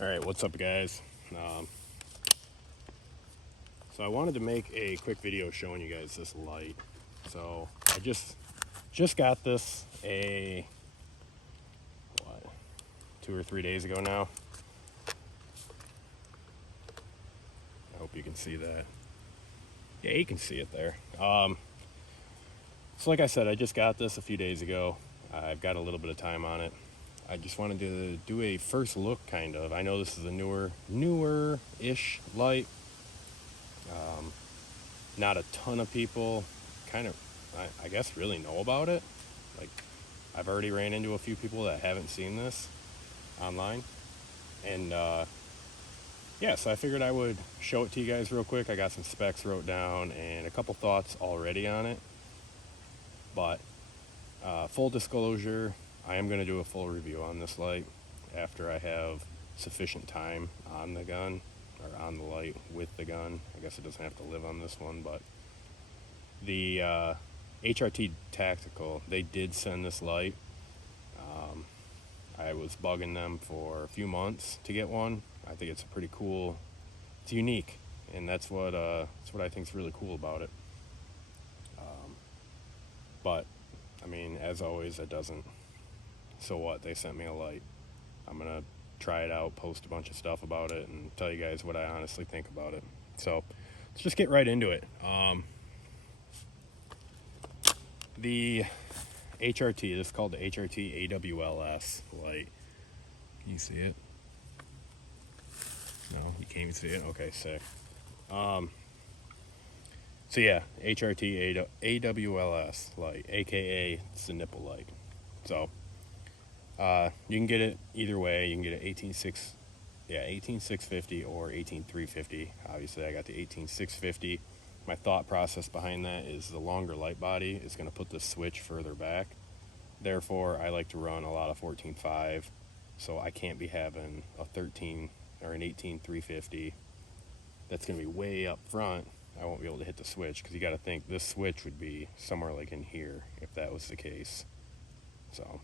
Alright, what's up guys? So I wanted to make a quick video showing you guys this light. So I just got this what, 2 or 3 days ago now. I hope you can see that. Yeah, you can see it there. So like I said, I just got this a few days ago. I've got a little bit of time on it. I just wanted to do a first look, kind of. I know this is a newer-ish light. Not a ton of people kind of, I guess, really know about it. Like, I've already ran into a few people that haven't seen this online. And, yeah, so I figured I would show it to you guys real quick. I got some specs wrote down and a couple thoughts already on it. But, full disclosure, I am going to do a full review on this light after I have sufficient time on the gun, or on the light with the gun. I guess it doesn't have to live on this one, but the HRT Tactical, they did send this light. I was bugging them for a few months to get one. I think it's a pretty cool, it's unique, and that's what I think is really cool about it. But I mean, as always, it doesn't. So what? They sent me a light. I'm gonna try it out, post a bunch of stuff about it, and tell you guys what I honestly think about it. So let's just get right into it. The HRT, this is called the HRT AWLS light. Can you see it? No, you can't even see it? Okay, sick. So yeah, HRT AWLS light, aka it's the nipple light. So you can get it either way. You can get it 18650 or 18350. Obviously, I got the 18650. My thought process behind that is the longer light body is going to put the switch further back. Therefore, I like to run a lot of 14.5, so I can't be having a 13 or an 18350. That's going to be way up front. I won't be able to hit the switch, because you got to think this switch would be somewhere like in here if that was the case. So,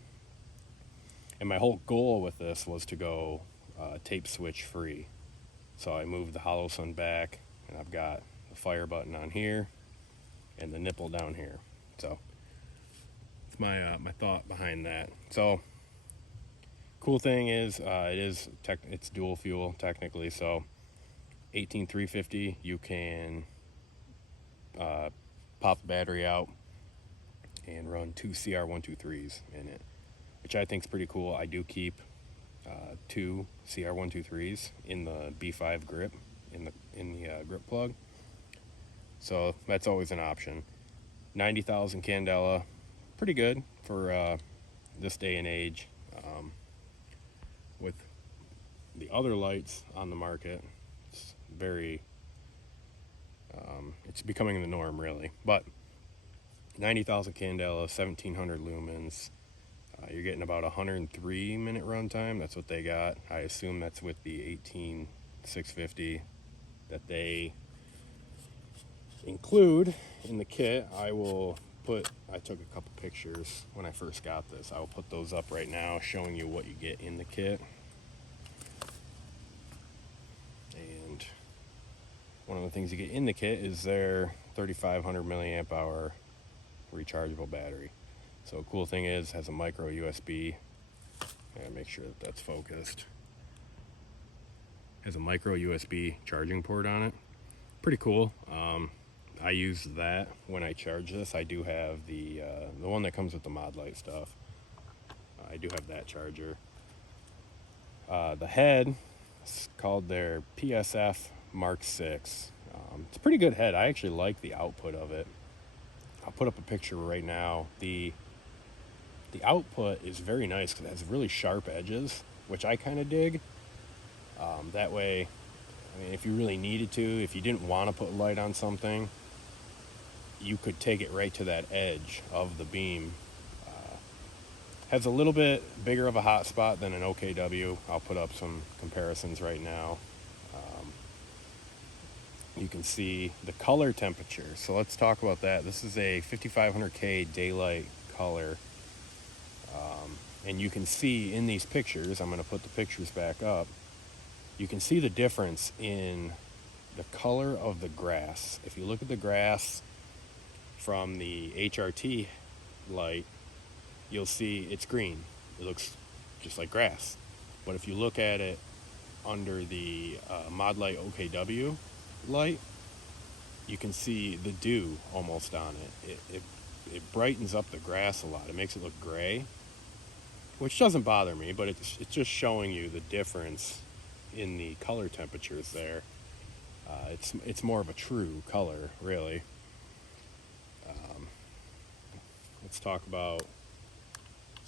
and my whole goal with this was to go tape switch free. So I moved the hollow sun back, and I've got the fire button on here and the nipple down here. So it's my thought behind that. So cool thing is it's dual fuel technically. So 18350, you can pop the battery out and run 2 CR123s in it, which I think is pretty cool. I do keep 2 CR123s in the B5 grip, in the grip plug, so that's always an option. 90,000 candela, pretty good for this day and age. With the other lights on the market, it's very it's becoming the norm, really. But 90,000 candela, 1700 lumens. You're getting about 103 minute runtime. That's what they got. I assume that's with the 18650 that they include in the kit. I took a couple pictures when I first got this. I will put those up right now, showing you what you get in the kit. And one of the things you get in the kit is their 3500 milliamp hour rechargeable battery. So cool thing is, has a micro USB. I gotta make sure that that's focused. Has a micro USB charging port on it. Pretty cool. I use that when I charge this. I do have the one that comes with the mod light stuff. I do have that charger. The head is called their PSF Mark 6. It's a pretty good head. I actually like the output of it. I'll put up a picture right now. The output is very nice because it has really sharp edges, which I kind of dig. That way, I mean, if you really needed to, if you didn't want to put light on something, you could take it right to that edge of the beam. Has a little bit bigger of a hot spot than an OKW. I'll put up some comparisons right now. You can see the color temperature. So let's talk about that. This is a 5500K daylight color. And you can see in these pictures, I'm going to put the pictures back up, you can see the difference in the color of the grass. If you look at the grass from the HRT light, you'll see it's green. It looks just like grass. But if you look at it under the Mod Light OKW light, you can see the dew almost on it. It brightens up the grass a lot. It makes it look gray, which doesn't bother me, but it's just showing you the difference in the color temperatures there. It's more of a true color, really. Let's talk about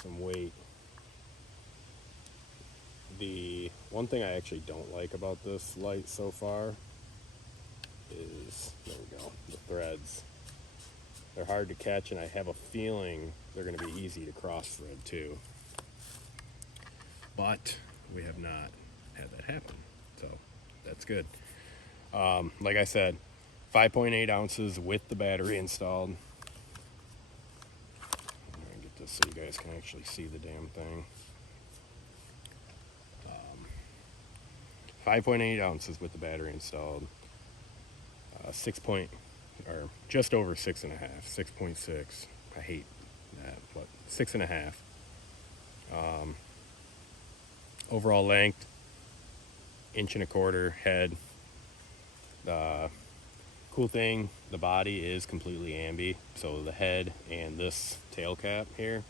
some weight. The one thing I actually don't like about this light so far is, there we go, the threads. They're hard to catch, and I have a feeling they're going to be easy to cross thread too. But we have not had that happen, so that's good. Like I said, 5.8 ounces with the battery installed. I'm going to get this so you guys can actually see the damn thing. 5.8 ounces with the battery installed. Just over 6.5, 6.6. I hate that, but 6.5. Overall length, 1.25 inch head. The cool thing, the body is completely ambi, so the head and this tail cap here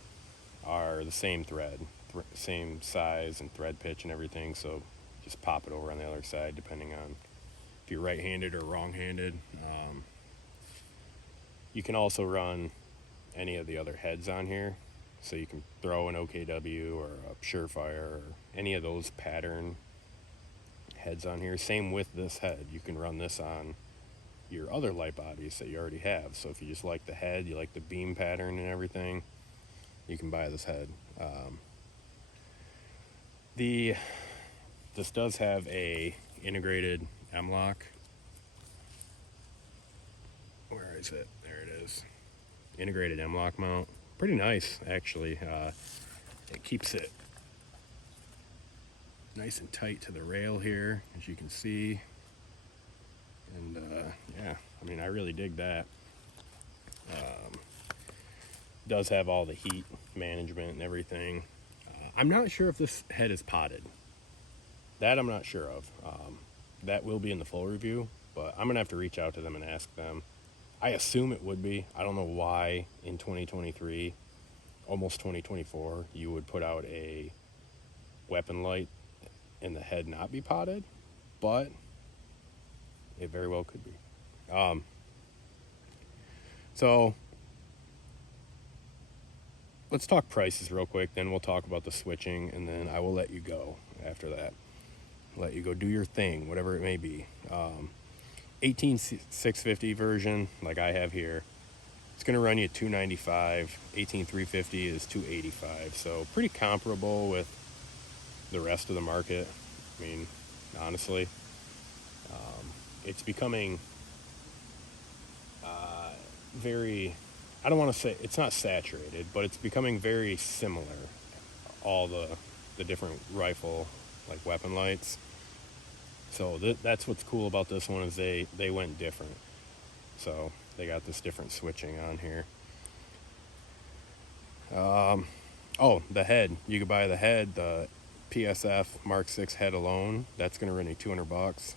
are the same thread, same size and thread pitch and everything, so just pop it over on the other side depending on if you're right-handed or wrong-handed. You can also run any of the other heads on here, so you can throw an OKW or a Surefire or any of those pattern heads on here. Same with this head. You can run this on your other light bodies that you already have. So if you just like the head, you like the beam pattern and everything, you can buy this head. This does have a integrated M-lock. Where is it? There it is. Integrated M-lock mount. Pretty nice, actually. It keeps it nice and tight to the rail here, as you can see. And yeah, I mean, I really dig that. Does have all the heat management and everything. I'm not sure if this head is potted. That I'm not sure of. That will be in the full review, but I'm gonna have to reach out to them and ask them. I assume it would be. I don't know why in 2023, almost 2024, you would put out a weapon light and the head not be potted, but it very well could be. So let's talk prices real quick, then we'll talk about the switching, and then I will let you go after that. Let you go do your thing, whatever it may be. 18650 version, like I have here, it's going to run you $295. 18350 is $285, so pretty comparable with the rest of the market. I mean, honestly, it's becoming very, I don't want to say it's not saturated, but it's becoming very similar. All the different rifle, like weapon lights. So that's what's cool about this one, is they went different. So they got this different switching on here. Oh, the head. You could buy the head, the PSF Mark 6 head alone. That's going to run you $200.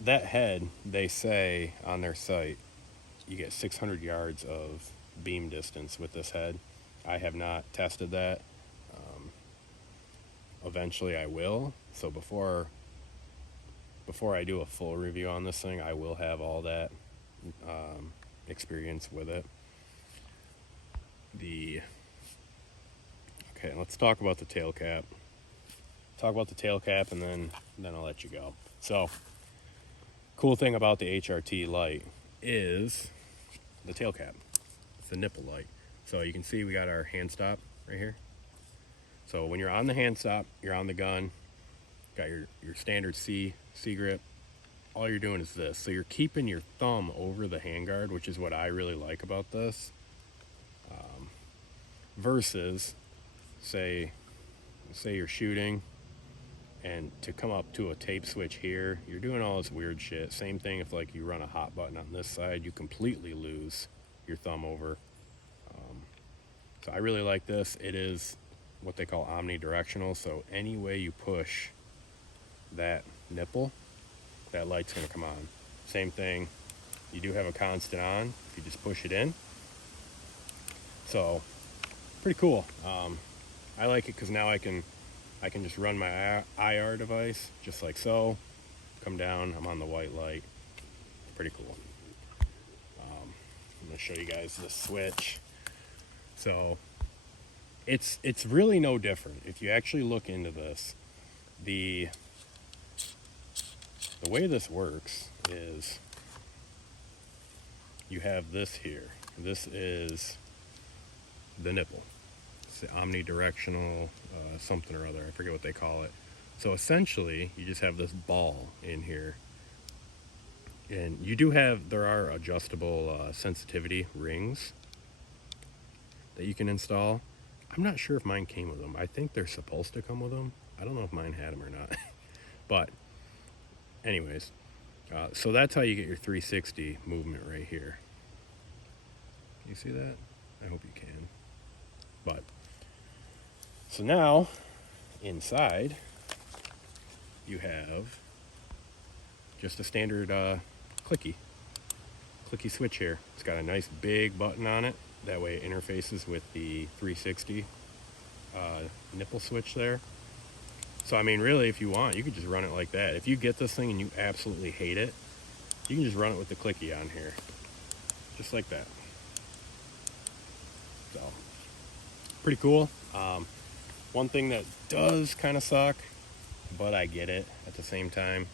That head, they say on their site, you get 600 yards of beam distance with this head. I have not tested that. Eventually I will. So before I do a full review on this thing, I will have all that experience with it. Okay, let's talk about the tail cap. And then I'll let you go. So, cool thing about the HRT light is the tail cap. It's the nipple light. So you can see we got our hand stop right here. So when you're on the hand stop, you're on the gun, got your standard C grip. All you're doing is this. So you're keeping your thumb over the handguard, which is what I really like about this. Versus say you're shooting, and to come up to a tape switch here, you're doing all this weird shit. Same thing if like you run a hot button on this side, you completely lose your thumb over. So I really like this. It is what they call omnidirectional, so any way you push that nipple, that light's gonna come on. Same thing, you do have a constant on if you just push it in. So pretty cool. I like it because now I can just run my IR device just like so, come down, I'm on the white light. Pretty cool. I'm gonna show you guys the switch. So it's really no different if you actually look into this. The way this works is you have this here. This is the nipple. It's the omnidirectional something or other. I forget what they call it. So essentially, you just have this ball in here. And you do have, there are adjustable sensitivity rings that you can install. I'm not sure if mine came with them. I think they're supposed to come with them. I don't know if mine had them or not. But anyways, so that's how you get your 360 movement right here. You see that? I hope you can. But so now inside you have just a standard clicky switch here. It's got a nice big button on it. That way it interfaces with the 360 nipple switch there. So I mean, really, if you want, you could just run it like that. If you get this thing and you absolutely hate it, you can just run it with the clicky on here, just like that. So pretty cool. One thing that does kind of suck, but I get it at the same time,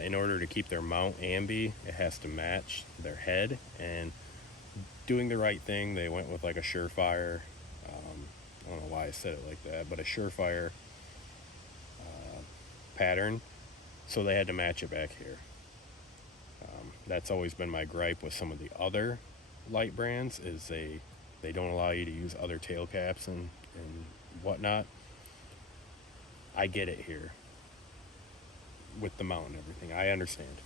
in order to keep their mount ambi, it has to match their head. And doing the right thing, they went with like a Surefire, I don't know why I said it like that, but a Surefire pattern, so they had to match it back here. That's always been my gripe with some of the other light brands, is they don't allow you to use other tail caps and whatnot. I get it here with the mount and everything, I understand,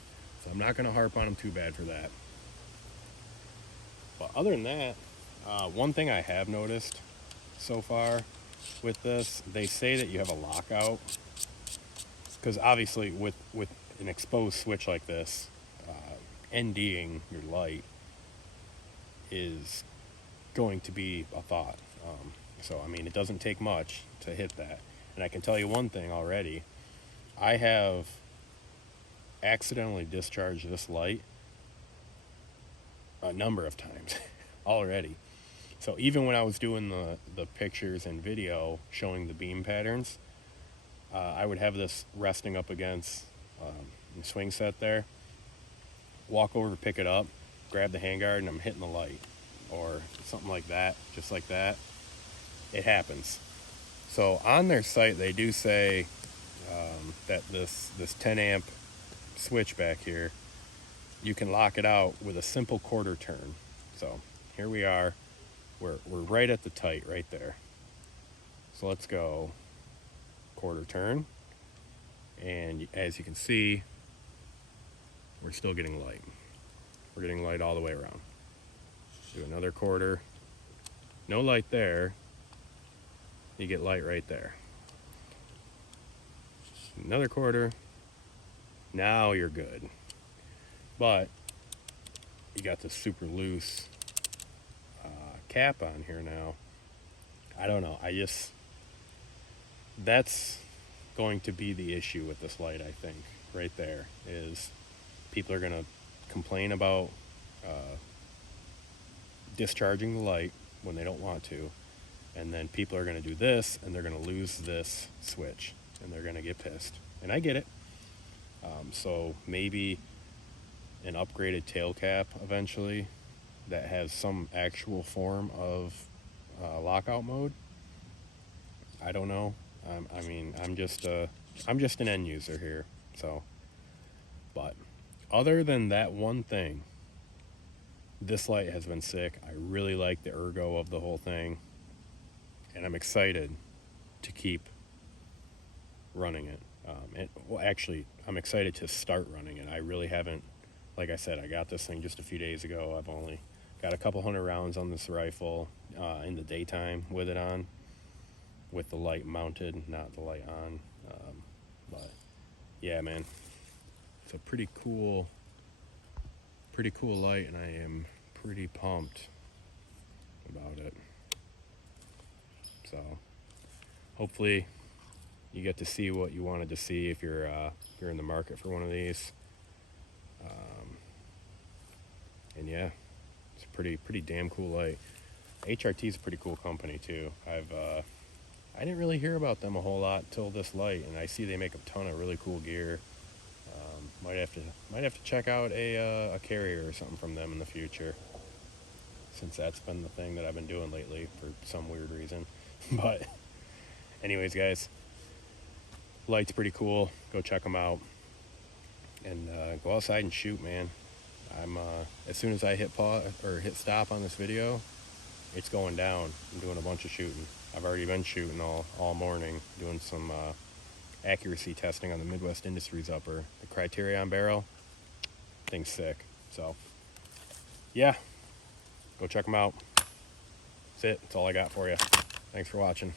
so I'm not going to harp on them too bad for that. But other than that, one thing I have noticed so far with this, they say that you have a lockout, because obviously with an exposed switch like this, NDing your light is going to be a thought. So I mean, it doesn't take much to hit that. And I can tell you one thing already, I have accidentally discharged this light a number of times already. So even when I was doing the pictures and video showing the beam patterns, I would have this resting up against the swing set there, walk over to pick it up, grab the handguard, and I'm hitting the light or something like that, just like that. It happens. So on their site, they do say that this 10 amp switch back here, you can lock it out with a simple quarter turn. So here we are, we're right at the tight right there. So let's go quarter turn, and as you can see, we're still getting light. We're getting light all the way around. Do another quarter, no light there, you get light right there. Another quarter, now you're good. But you got this super loose cap on here now. I don't know, that's going to be the issue with this light, I think. Right there is people are going to complain about discharging the light when they don't want to, and then people are going to do this and they're going to lose this switch and they're going to get pissed, and I get it. So maybe an upgraded tail cap eventually that has some actual form of lockout mode. I don't know. I mean, I'm just an end user here. So, but other than that one thing, this light has been sick. I really like the ergo of the whole thing, and I'm excited to keep running it. Well, actually, I'm excited to start running it. I really haven't, like I said, I got this thing just a few days ago. I've only got a couple hundred rounds on this rifle in the daytime with it on, with the light mounted, not the light on. But yeah, man, it's a pretty cool light, and I am pretty pumped about it. So hopefully you get to see what you wanted to see if you're in the market for one of these. And yeah, it's a pretty damn cool light. HRT is a pretty cool company too. I didn't really hear about them a whole lot till this light, and I see they make a ton of really cool gear. Might have to check out a carrier or something from them in the future, since that's been the thing that I've been doing lately for some weird reason. But anyways, guys, light's pretty cool. Go check them out, and go outside and shoot, man. I'm as soon as I hit pause or hit stop on this video, it's going down. I'm doing a bunch of shooting. I've already been shooting all morning, doing some accuracy testing on the Midwest Industries upper. The Criterion barrel, thing's sick. So yeah, go check them out. That's it. That's all I got for you. Thanks for watching.